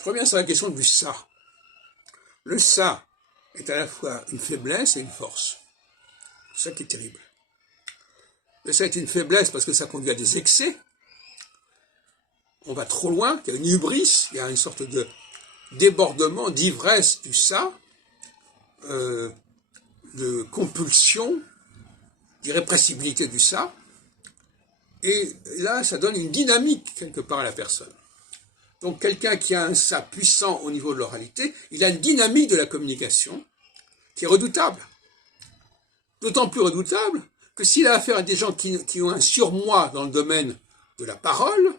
Je reviens sur la question du ça. Le ça est à la fois une faiblesse et une force. C'est ça qui est terrible. Le ça est une faiblesse parce que ça conduit à des excès. On va trop loin, il y a une hubris, il y a une sorte de débordement, d'ivresse du ça, de compulsion, d'irrépressibilité du ça. Et là, ça donne une dynamique quelque part à la personne. Donc quelqu'un qui a un ça puissant au niveau de l'oralité, il a une dynamique de la communication qui est redoutable. D'autant plus redoutable que s'il a affaire à des gens qui ont un surmoi dans le domaine de la parole,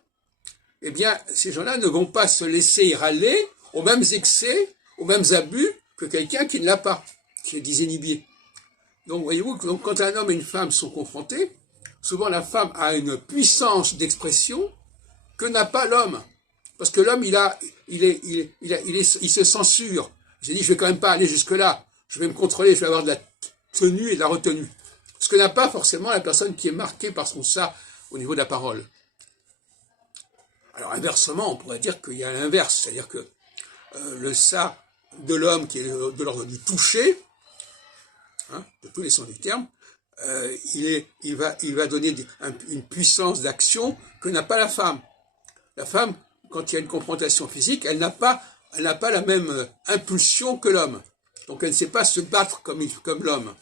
eh bien, ces gens-là ne vont pas se laisser aller aux mêmes excès, aux mêmes abus que quelqu'un qui ne l'a pas, qui est désinhibé. Donc, voyez-vous, quand un homme et une femme sont confrontés, souvent la femme a une puissance d'expression que n'a pas l'homme. Parce que l'homme, il se censure. J'ai dit, je vais quand même pas aller jusque-là. Je vais me contrôler, je vais avoir de la tenue et de la retenue. Ce que n'a pas forcément la personne qui est marquée par son ça au niveau de la parole. Alors inversement, on pourrait dire qu'il y a l'inverse, c'est-à-dire que le ça de l'homme qui est de l'ordre du toucher, hein, de tous les sens du terme, il va donner une puissance d'action que n'a pas la femme. La femme, quand il y a une confrontation physique, elle n'a pas la même impulsion que l'homme. Donc elle ne sait pas se battre comme l'homme.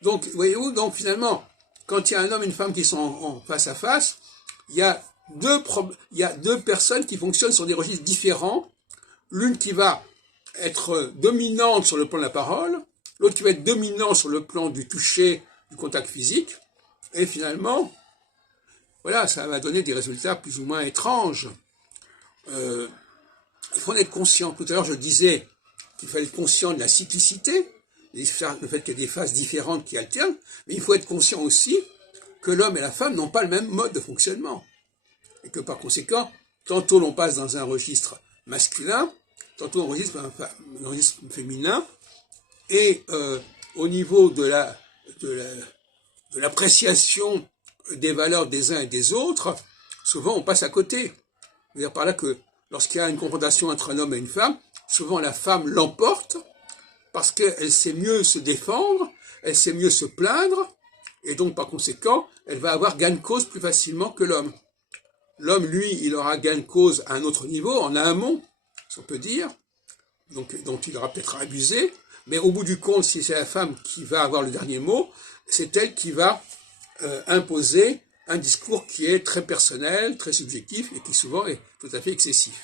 Donc, voyez-vous, donc finalement, quand il y a un homme et une femme qui sont en face à face, il y a deux personnes qui fonctionnent sur des registres différents. L'une qui va être dominante sur le plan de la parole, l'autre qui va être dominante sur le plan du toucher, du contact physique. Et finalement, voilà, ça va donner des résultats plus ou moins étranges. Il faut en être conscient. Tout à l'heure, je disais qu'il fallait être conscient de la cyclicité, le fait qu'il y ait des phases différentes qui alternent, mais il faut être conscient aussi que l'homme et la femme n'ont pas le même mode de fonctionnement. Et que par conséquent, tantôt l'on passe dans un registre masculin, tantôt un registre féminin, et au niveau de l'appréciation des valeurs des uns et des autres, souvent on passe à côté. C'est-à-dire par là que lorsqu'il y a une confrontation entre un homme et une femme, souvent la femme l'emporte parce qu'elle sait mieux se défendre, elle sait mieux se plaindre, et donc par conséquent, elle va avoir gain de cause plus facilement que l'homme. L'homme, lui, il aura gain de cause à un autre niveau, en amont, si on peut dire, donc, dont il aura peut-être abusé, mais au bout du compte, si c'est la femme qui va avoir le dernier mot, c'est elle qui va imposer un discours qui est très personnel, très subjectif, et qui souvent est tout à fait excessif.